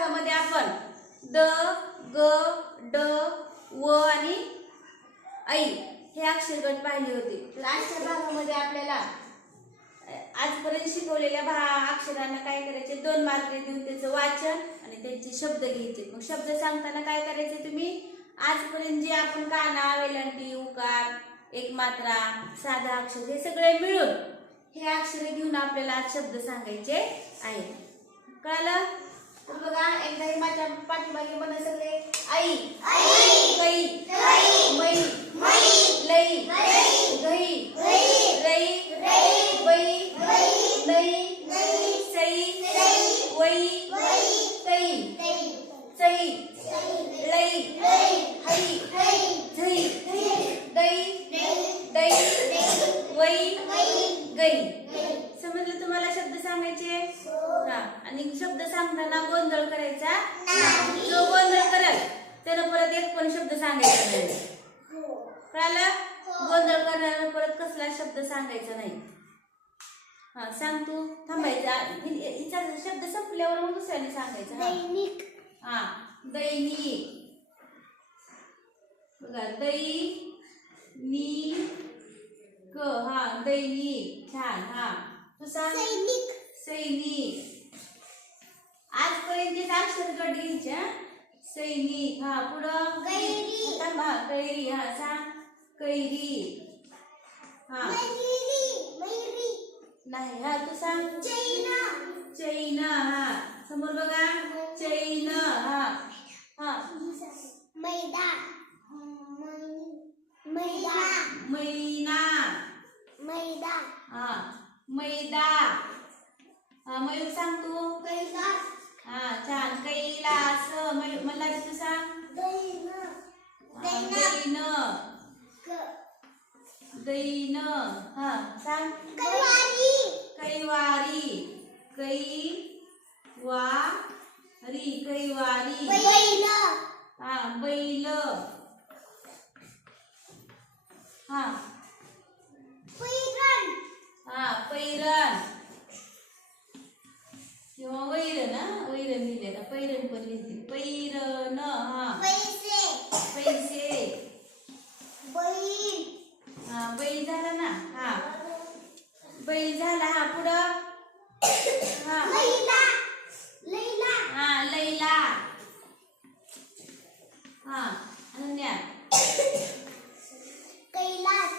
भागामध्ये आपण द ग ड व आणि ऐ हे अक्षरगट पाहिले होते. तर आजच्या भागामध्ये आपल्याला आजपर्यंत शिकवलेल्या भा अक्षरांना काय करायचे? दोन मात्रे देऊन त्याचं वाचन आणि त्यांचे शब्द घ्यायचे मग शब्द सांगताना काय करायचे तुम्ही? आजपर्यंत जे आपण काना वेलंटी उकार एक मात्रा साधा अक्षर हे सगळे मिळून हे अक्षरे घेऊन आपल्याला आज शब्द सांगायचे आहेत. कळालं? तर बघा एकदा हे माझ्या पाठीमागे म्हणा सगळे. आई कै मै लई गही रई वई लई सई वई कै चई लई हई झई दई दई वई गई समजलं तुम्हाला शब्द सांगायचे हा आणि शब्द सांगताना गोंधळ करायचा जो गोंधळ करेल त्याला परत एक पण शब्द सांगायचा नाही. कळालं? गोंधळ करणारा परत कसला शब्द सांगायचा नाही. हा सांग तू. थांबायचा. हि- हिचा शब्द संपल्यावर मग दुसऱ्याने सांगायचा हा. हा दैनिक. बघा दै नी क हा दैनिक. छान हा. तू सांग. सैनिक. आजपर्यंत जे अक्षर गट घ्यायचे सैनिक हा पुढं? कैरी. थांब, हा कैरी हा सांग कैरी. हा. नाही हा तू सांग. चैन हा. समोर बघा. चैन हा. हा. मैदा. मैदा. मैना. मैदा. हा. मैदा. हा मयूर सांग तू. कैलास. हा छान. कैलास मयूर मला तू सांग दैन हा, दैन दैन हा. सांग कैवारी कैवारी कै वा री कैवारी बैल. हा बैल. हा पैरण हा पैरण किंवा वैरण हा वैरण लिहिले का पैरण पण लिहिते पैरण हा पैसे पैसे बैल हा बैल झाला ना हा बैल झाला हा पुढं हा लैला लैला हा लैला हा अनन्या कैलास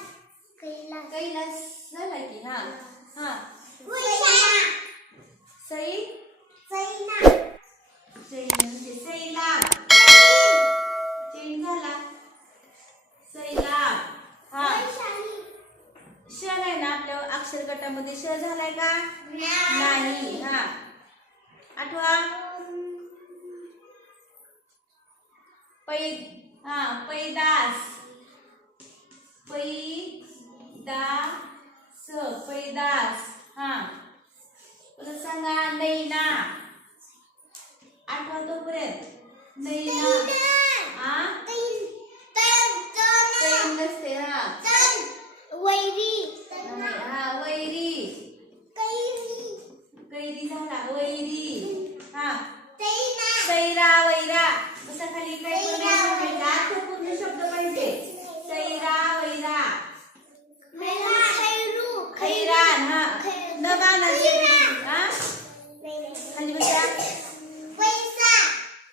कैलास कैलास झाला की हा हा सैना सई सैना चैन म्हणजे सैलाब चैन झाला सैलाब हा वैशाली श नाही ना आपल्या गटामध्ये श झालाय का? नाही. हा. आठवा. पै हा पैदास. पैदास पैदास हा. परत सांगा नैना. आठवा तोपर्यंत. नैना. हा नसते हा. वैरी नाही, हा वैरी कैरी झाला वैरी. हा. सैरा. वैरा. कसा खाली काही. अर्थपूर्ण शब्द पाहिजे? सैरा वैरा. खैरान हा. हा? खाली बसा.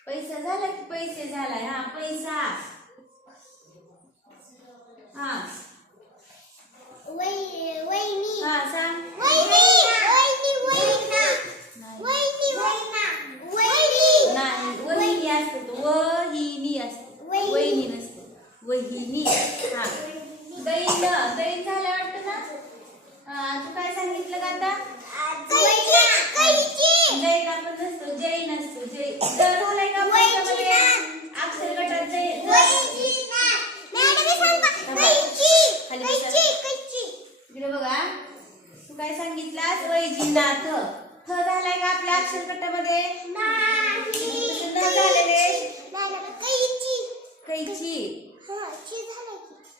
पैसा. झाला की पैसे झालाय? हा पैसा. हा. वैनी. हा सांग. वहिनी. हा. दैन दैन झालं वाटतं ना? हा तू काय सांगितलं का आता? जैन आपण नसतो जैन असतो जै द झालाय का पुस्तकामध्ये? अक्षर गटात जै वैजीना मॅडम सांगा कैची खाली बसा. कैची कैची. इकडे बघा. तू काय सांगितलास? वैजीनाथ. थ झालाय का आपल्या अक्षर गटामध्ये?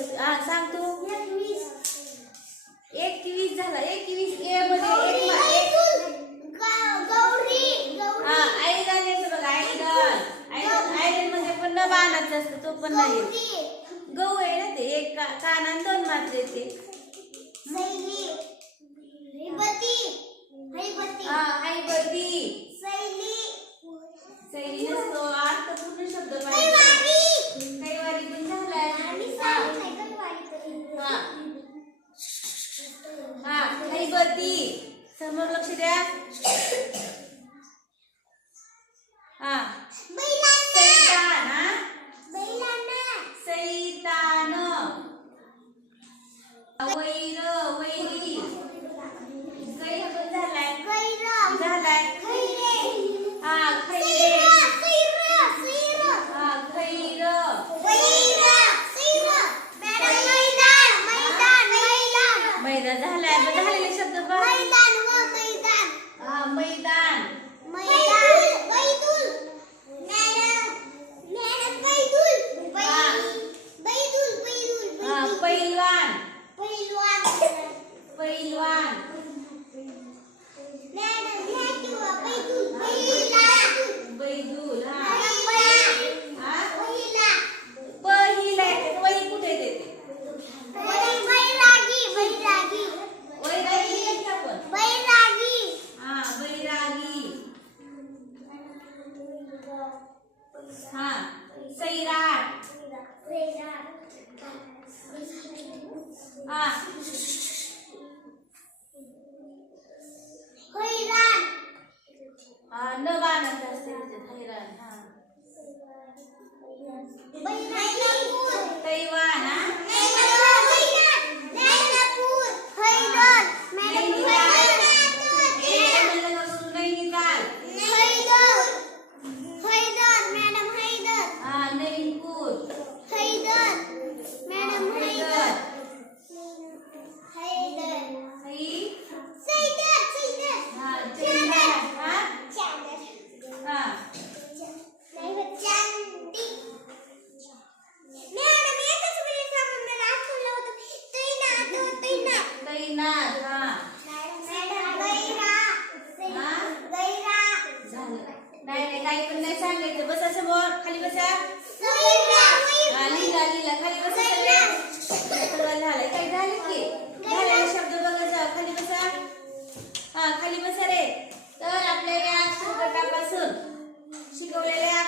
कसं हा सांग तू. एकवीस. झाला. एकवीस ए मध्ये आयरन बघा आयरन आयरन आयरनमध्ये पण न बाणाचं असतं तो पण नाही गहू आहे ना ते एक कानान दोन मात्र येते. Hai Berti, semua belok sudah. Ah. Seitan, ha? Seitan, ha? Seitan, ha? Awai. 归还我一开 we.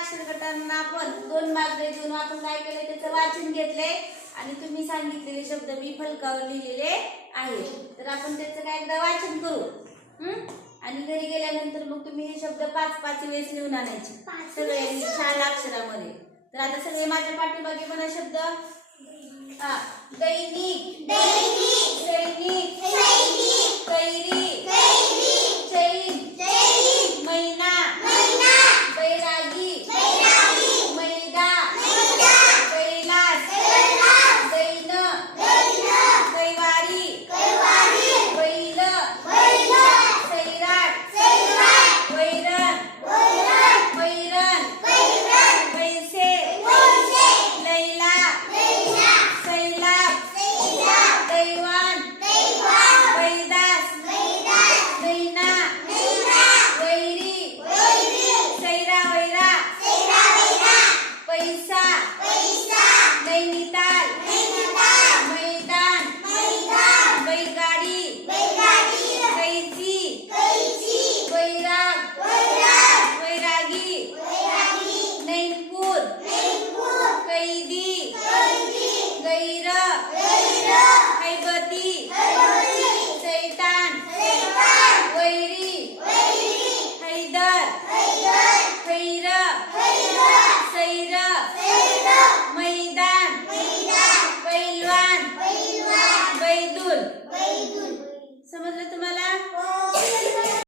अक्षरगटांना आपण दोन मार्ग देऊन आपण काय केले त्याचं वाचन घेतले आणि तुम्ही सांगितलेले शब्द मी फलकावर लिहिलेले आहे तर आपण त्याचं काय एकदा वाचन करू? आणि घरी गेल्यानंतर मग तुम्ही हे शब्द पाच पाच वेळेस लिहून आणायचे. सगळ्यांनी छान अक्षरामध्ये. तर आता सगळे माझ्या पाठीमागे म्हणा शब्द. हा. दैनिक.